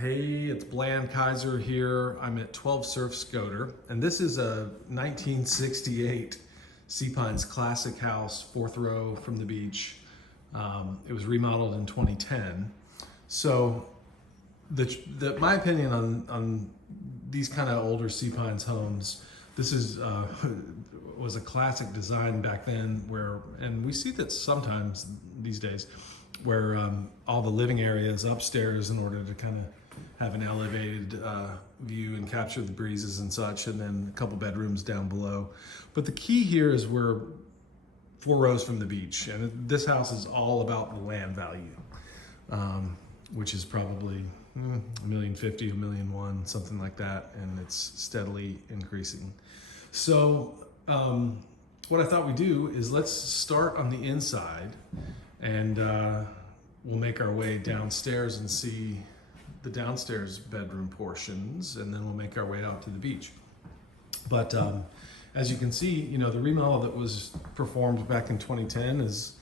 Hey, it's Bland Kaiser here. I'm at 12 Surf Scoter, and this is a 1968 Sea Pines classic house, fourth row from the beach. It was remodeled in 2010. So, my opinion on these kind of older Sea Pines homes, this is was a classic design back then. And we see that sometimes these days, where all the living area is upstairs in order to kind of have an elevated view and capture the breezes and such, and then a couple bedrooms down below. But the key here is we're 4 rows from the beach, and this house is all about the land value, which is probably $1,050,000, $1,001,000, something like that, and it's steadily increasing. So what I thought we'd do is let's start on the inside, and we'll make our way downstairs and see the downstairs bedroom portions, and then we'll make our way out to the beach. But as you can see, you know, the remodel that was performed back in 2010 is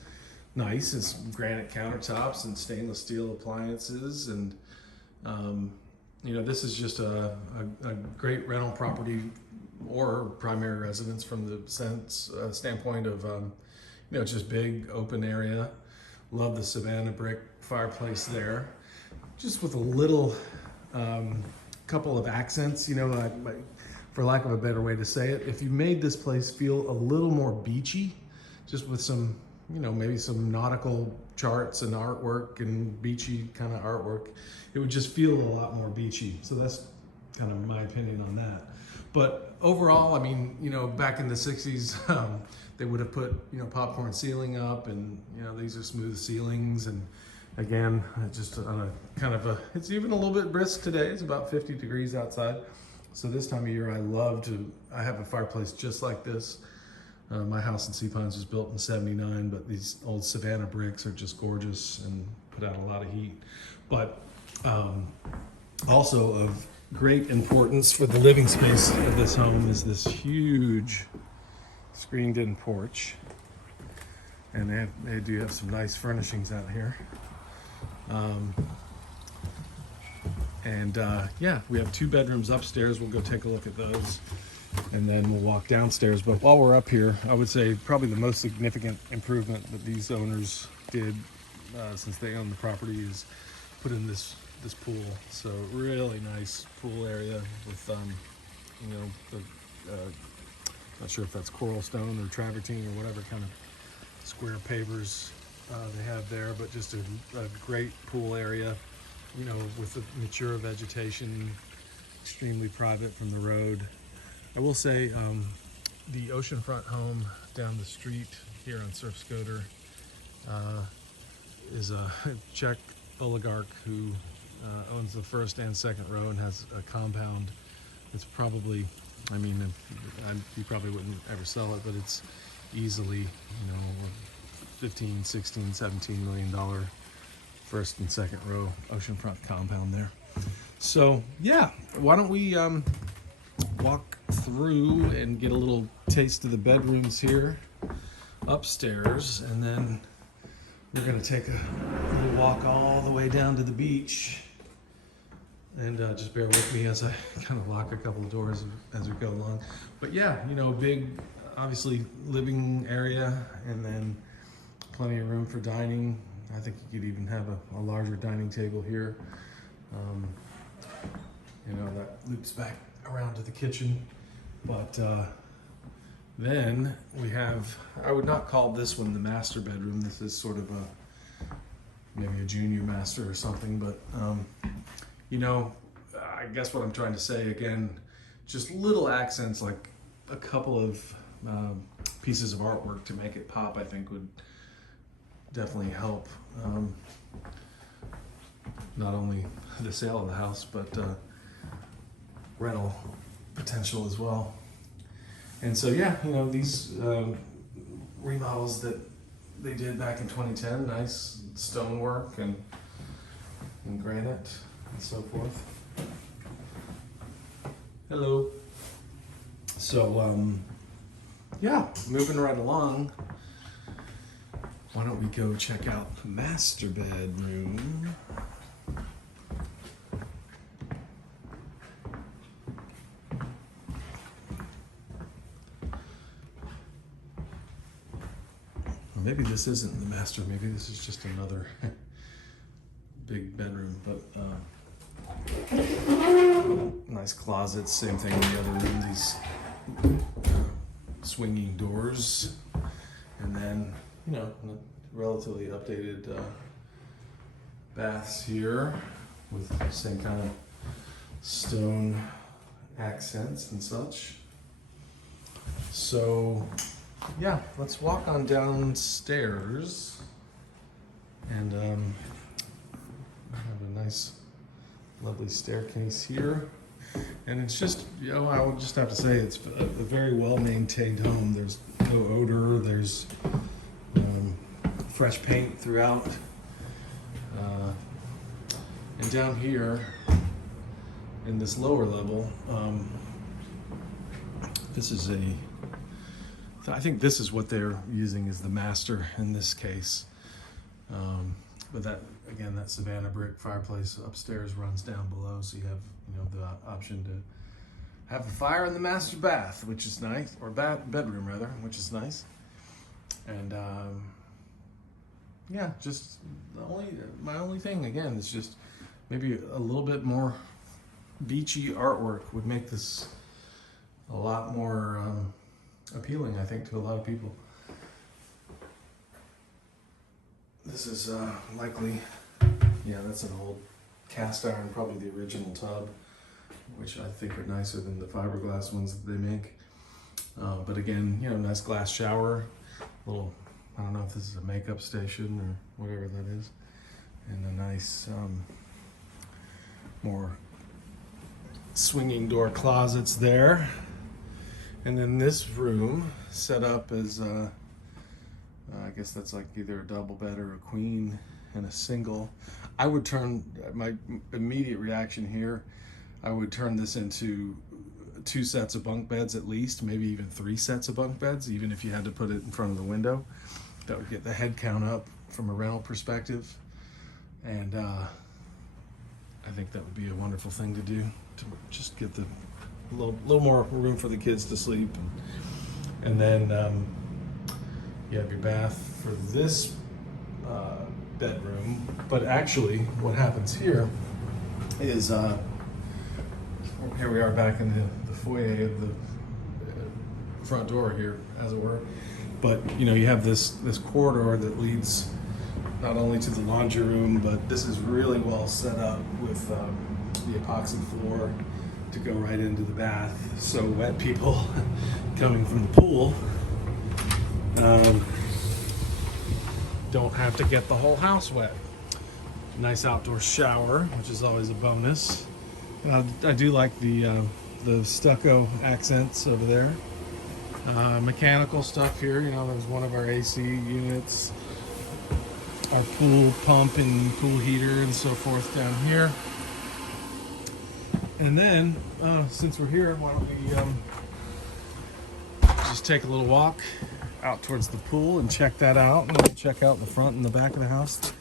nice. It's granite countertops and stainless steel appliances, and you know, this is just a great rental property or primary residence from the standpoint of you know, just big open area. Love the Savannah brick fireplace there, just with a little couple of accents, you know, for lack of a better way to say it. If you made this place feel a little more beachy, just with some, you know, maybe some nautical charts and artwork and beachy kind of artwork, it would just feel a lot more beachy. So that's kind of my opinion on that. But overall, I mean, you know, back in the 60s, they would have put, you know, popcorn ceiling up, and, you know, these are smooth ceilings. And again, just on a kind of it's even a little bit brisk today. It's about 50 degrees outside. So this time of year, I have a fireplace just like this. My house in Sea Pines was built in '79, but these old Savannah bricks are just gorgeous and put out a lot of heat. But also of great importance for the living space of this home is this huge screened-in porch, and they do have some nice furnishings out here. Yeah, we have 2 bedrooms upstairs. We'll go take a look at those, and then we'll walk downstairs. But while we're up here, I would say probably the most significant improvement that these owners did since they own the property is put in this pool. So really nice pool area with you know, not sure if that's coral stone or travertine or whatever kind of square pavers they have there, but just a great pool area, you know, with the mature vegetation, extremely private from the road. I will say the oceanfront home down the street here on Surf Scoter is a Czech oligarch who owns the first and second row and has a compound. It's probably, I mean, you probably wouldn't ever sell it, but it's easily, you know, 15, 16, 17 million dollar first and second row oceanfront compound there. So yeah, why don't we walk through and get a little taste of the bedrooms here upstairs, and then we're gonna take a little walk all the way down to the beach. And just bear with me as I kind of lock a couple of doors as we go along. But yeah, you know, big, obviously, living area, and then plenty of room for dining. I think you could even have a larger dining table here. You know, that loops back around to the kitchen. But then we have, I would not call this one the master bedroom. This is sort of maybe a junior master or something, but you know, I guess what I'm trying to say, again, just little accents, like a couple of pieces of artwork to make it pop, I think would definitely help not only the sale of the house, but rental potential as well. And so yeah, you know, these remodels that they did back in 2010, nice stonework and granite and so forth. Hello. So yeah, moving right along, why don't we go check out the master bedroom? maybe this isn't the master, maybe this is just another big bedroom, but nice closets, same thing in the other room, these swinging doors, and then, you know, relatively updated baths here with the same kind of stone accents and such. So yeah, let's walk on downstairs, and I have a nice lovely staircase here, and it's just, you know, I would just have to say it's a very well maintained home. There's no odor, there's fresh paint throughout, and down here in this lower level, this is I think this is what they're using as the master in this case. But that, again, that Savannah brick fireplace upstairs runs down below, so you have, you know, the option to have a fire in the master bath, which is nice, or bedroom rather, which is nice. And yeah, just my only thing again is just maybe a little bit more beachy artwork would make this a lot more appealing, I think, to a lot of people. This is likely, yeah, that's an old cast iron, probably the original tub, which I think are nicer than the fiberglass ones that they make. But again, you know, nice glass shower, little, I don't know if this is a makeup station or whatever that is, and a nice more swinging door closets there. And then this room set up as I guess that's like either a double bed or a queen and a single. I would turn, my immediate reaction here, I would turn this into 2 sets of bunk beds at least, maybe even 3 sets of bunk beds, even if you had to put it in front of the window. That would get the head count up from a rental perspective. And I think that would be a wonderful thing to do, to just get the little more room for the kids to sleep. And then you have your bath for this bedroom. But actually what happens here is, here we are back in the foyer of the front door here, as it were. But you know, you have this corridor that leads not only to the laundry room, but this is really well set up with the epoxy floor to go right into the bath. So wet people coming from the pool don't have to get the whole house wet. Nice outdoor shower, which is always a bonus. I do like the stucco accents over there. Mechanical stuff here, you know, there's one of our AC units, our pool pump and pool heater and so forth down here. And then, since we're here, why don't we just take a little walk out towards the pool and check that out, and we'll check out the front and the back of the house.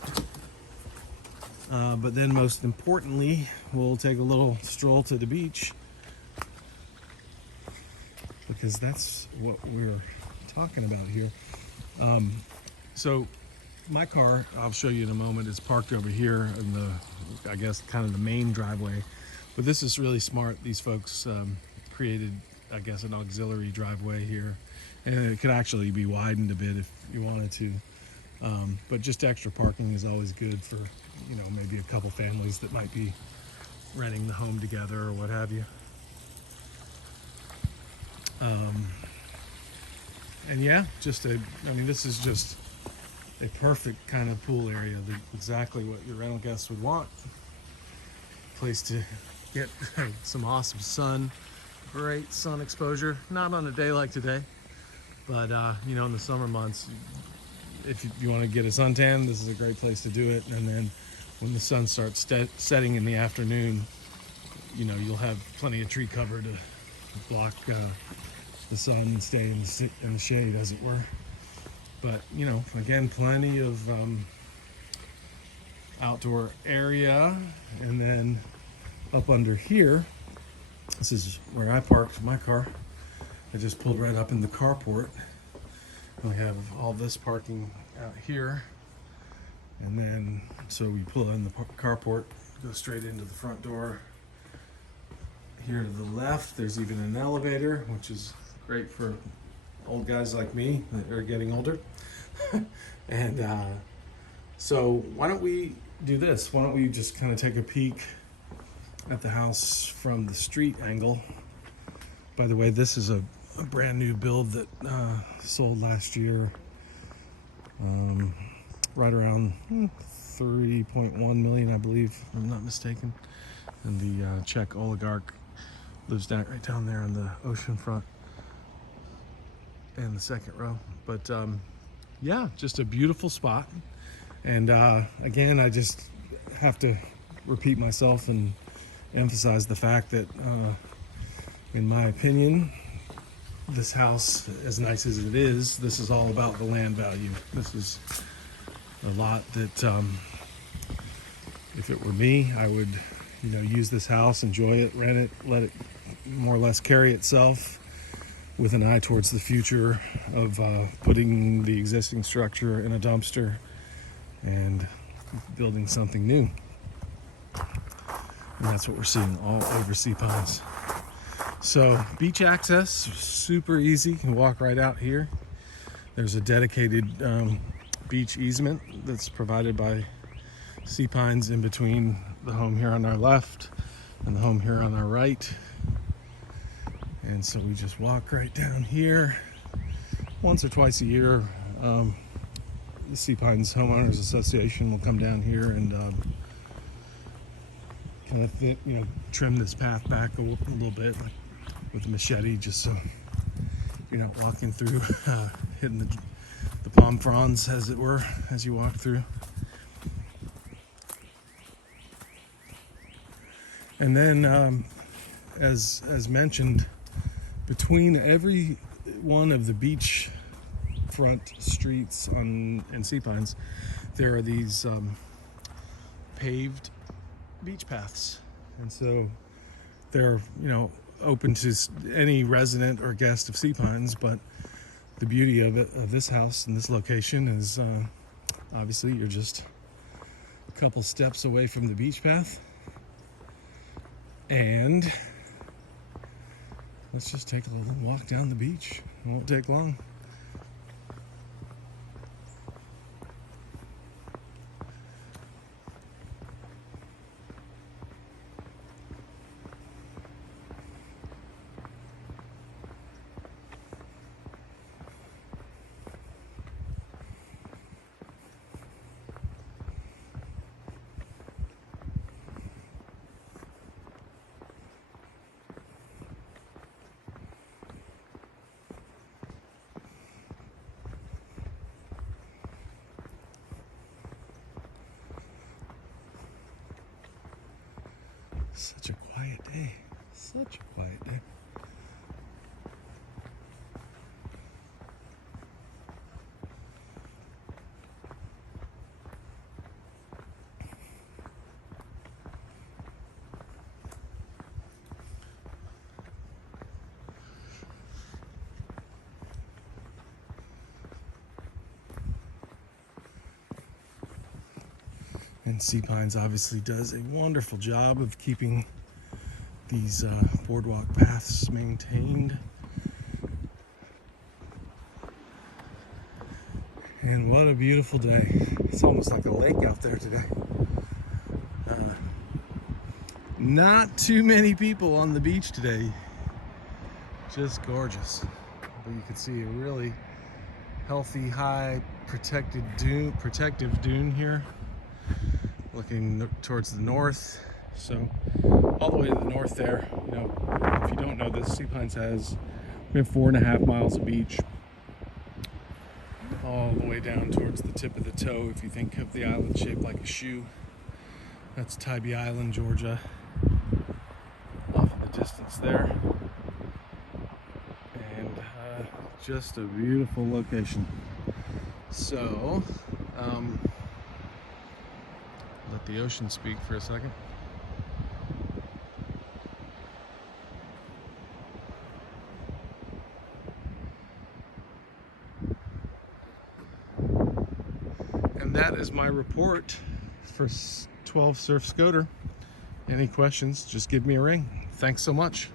But then most importantly, we'll take a little stroll to the beach, because that's what we're talking about here. So my car, I'll show you in a moment, is parked over here in the, I guess, kind of the main driveway. But this is really smart. These folks created, I guess, an auxiliary driveway here. And it could actually be widened a bit if you wanted to. But just extra parking is always good for, you know, maybe a couple families that might be renting the home together or what have you. And yeah, I mean, this is just a perfect kind of pool area, exactly what your rental guests would want. Place to get some awesome sun, great sun exposure, not on a day like today, but you know, in the summer months, if you want to get a suntan, this is a great place to do it. And then when the sun starts setting in the afternoon, you know, you'll have plenty of tree cover to block the sun and stay in the shade, as it were. But you know, again, plenty of outdoor area. And then up under here, this is where I parked my car. I just pulled right up in the carport. We have all this parking out here. And then, so we pull in the carport, go straight into the front door. Here to the left, there's even an elevator, which is great for old guys like me that are getting older. And so why don't we do this? Why don't we just kind of take a peek at the house from the street angle. By the way, this is a brand new build that sold last year, right around 3.1 million, I believe, if I'm not mistaken. And the Czech oligarch lives right down there on the ocean front and the second row. But yeah, just a beautiful spot. And again, I just have to repeat myself and emphasize the fact that, in my opinion, this house, as nice as it is, this is all about the land value. This is a lot that, if it were me, I would, use this house, enjoy it, rent it, let it more or less carry itself, with an eye towards the future of putting the existing structure in a dumpster and building something new. And that's what we're seeing all over Sea Pines. So beach access, super easy. You can walk right out here. There's a dedicated beach easement that's provided by Sea Pines in between the home here on our left and the home here on our right. And so we just walk right down here. Once or twice a year, the Sea Pines Homeowners Association will come down here and kind of trim this path back a little bit with a machete, just so you're not walking through, hitting the palm fronds, as it were, as you walk through. And then, as mentioned, between every one of the beach front streets in Sea Pines, there are these paved beach paths, and so they're open to any resident or guest of Sea Pines. But the beauty of this house and this location is obviously you're just a couple steps away from the beach path, and let's just take a little walk down the beach. It won't take long. Such a quiet day. Such a quiet day. And Sea Pines obviously does a wonderful job of keeping these boardwalk paths maintained. And what a beautiful day. It's almost like a lake out there today. Not too many people on the beach today. Just gorgeous. But you can see a really healthy, high, protective dune here, looking towards the north. So all the way to the north there, if you don't know this, Sea Pines has 4.5 miles of beach, all the way down towards the tip of the toe. If you think of the island shaped like a shoe, that's Tybee Island, Georgia, off in the distance there. And just a beautiful location. So let the ocean speak for a second. And that is my report for 12 Surf Scoter. Any questions, just give me a ring. Thanks so much.